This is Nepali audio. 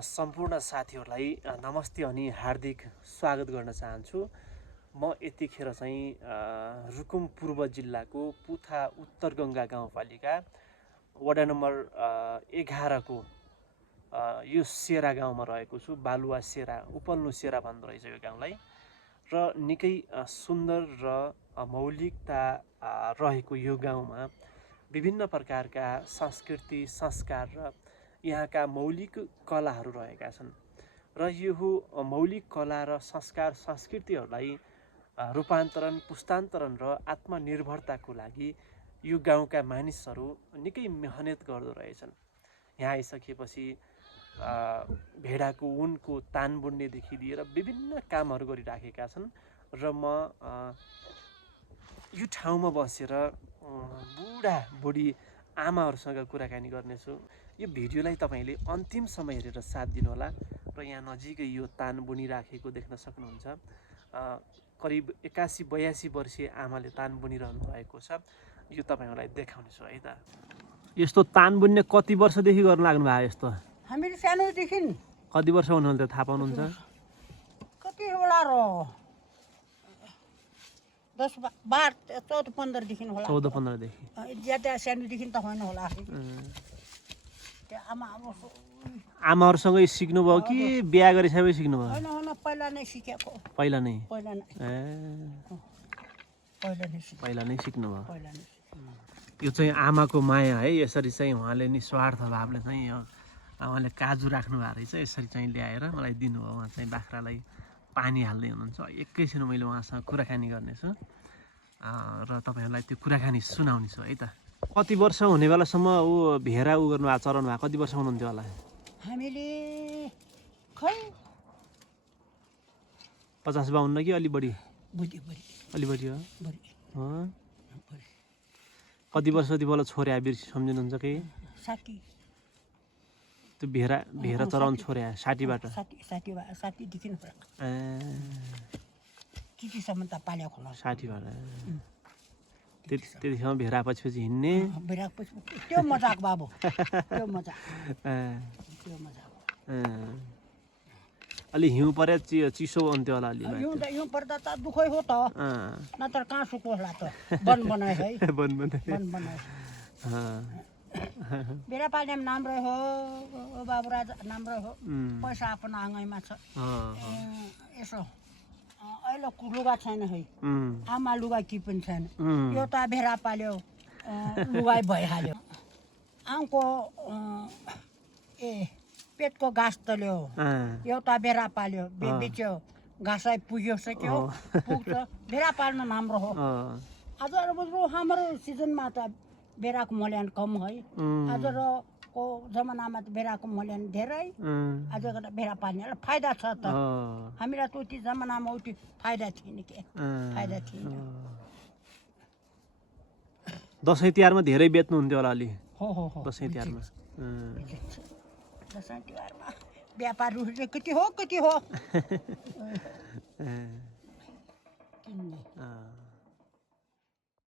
सम्पूर्ण साथीहरूलाई नमस्ते अनि हार्दिक स्वागत गर्न चाहन्छु। म यतिखेर चाहिँ रुकुम पूर्व जिल्लाको पुथा उत्तर गङ्गा गाउँपालिका वडा नम्बर 11 को यो सेरा गाउँमा रहेको छु। बालुवा सेरा, उपल्नु सेरा भन्दो रहेछ यो गाउँलाई। र निकै सुन्दर र मौलिकता रहेको यो गाउँमा विभिन्न प्रकारका संस्कृति, संस्कार र यहाँका मौलिक कलाहरू रहेका छन्। र यो मौलिक कला र संस्कार संस्कृतिहरूलाई रूपान्तरण, पुस्तान्तरण र आत्मनिर्भरताको लागि यो गाउँका मानिसहरू निकै मेहनत गर्दो रहेछन्। यहाँ आइसकेपछि भेडाको ऊनको तान बुन्नेदेखि लिएर विभिन्न कामहरू गरिराखेका छन्। र म यो ठाउँमा बसेर बुढी आमाहरूसँग कुराकानी गर्नेछु। यो भिडियोलाई तपाईँले अन्तिमसम्म हेरेर साथ दिनुहोला। र यहाँ नजिकै यो तान बुनिराखेको देख्न सक्नुहुन्छ। करिब 81-82 वर्षीय आमाले तान बुनिरहनु भएको छ। यो तपाईँहरूलाई देखाउनेछु है त। यस्तो तान बुन्ने कति वर्षदेखि गर्न लाग्नु भयो यस्तो? हामीले सानोदेखि। कति वर्ष हुनुहुन्थ्यो थाहा पाउनुहुन्छ? कति होला र 10, 12, 14, 15 देखि होला। 14-15 देखि। ज्यादा सानोदेखि त होइन होला। आमाहरूसँगै सिक्नुभयो कि बिहा गरिसकेपछि सिक्नुभयो? होइन होइन, पहिला नै सिकेको। पहिला नै? पहिला नै। पहिला नै सिक्नुभयो। पहिला नै। यो चाहिँ आमाको माया है। यसरी चाहिँ उहाँले निस्वार्थ भावले चाहिँ उहाँले काजु राख्नु भएको रहेछ। यसरी चाहिँ ल्याएर मलाई दिनुभयो। उहाँ चाहिँ बाख्रालाई पानी हाल्दै हुनुहुन्छ। एकैछिन मैले उहाँसँग कुराकानी गर्नेछु र तपाईँहरूलाई त्यो कुराकानी सुनाउने छु है त। कति वर्ष हुने बेलासम्म भेरा गर्नु भएको, चराउनु भएको कति वर्ष हुनुहुन्थ्यो होला? हामीले खै 50-52 कि अलि बढी? अलि बढी हो। कति वर्ष त्यो बेला छोरे बिर्सी सम्झिनुहुन्छ कि? 60। त्यो भेरा चराउनु छोरे 60बाट? 60 देखि त्यतिसम्म त पालेको होला। 60बाट त्यतिसम्म भेरा पछि हिँड्ने? त्यो मजाक बाबु, त्यो मजाक। अलि हिउँ परे चिसो हुन्थ्यो होला अलि? हिउँ पर्दा त दुःखै हो त, नत्र कहाँ सुको होला त। वन बनाए है। वन बनाए। बेरा पाल्ने पनि राम्रो हो, बाबुराज राम्रो हो। पैसा आफ्नो आँगैमा छ। यसो अहिले लुगा छैन है। आमा लुगा कि पनि छैन। एउटा भेरा पाल्यो, लुगाइ भइहाल्यो। आउँको पेटको घाँस तल्यो, एउटा भेरा पाल्यो, बेच्यो, घाँसै पुग्यो सक्यो, पुग्छ। भेरा पाल्न राम्रो हो। आज हाम्रो सिजनमा त भेराको मूल्याङ्कन कम है। आजको जमानामा त भेराको मूल्याङ्कन धेरै। आजको भेरा पाल्नेलाई फाइदा छ त। हामीलाई त उति जमानामा उति फाइदा थिएन के, फाइदा थिएन। दसैँ तिहारमा धेरै बेच्नुहुन्थ्यो होला अलि? हो। दसैँ तिहारमा? दसैँ तिहारमा व्यापारीहरूले कति हो किन्ने।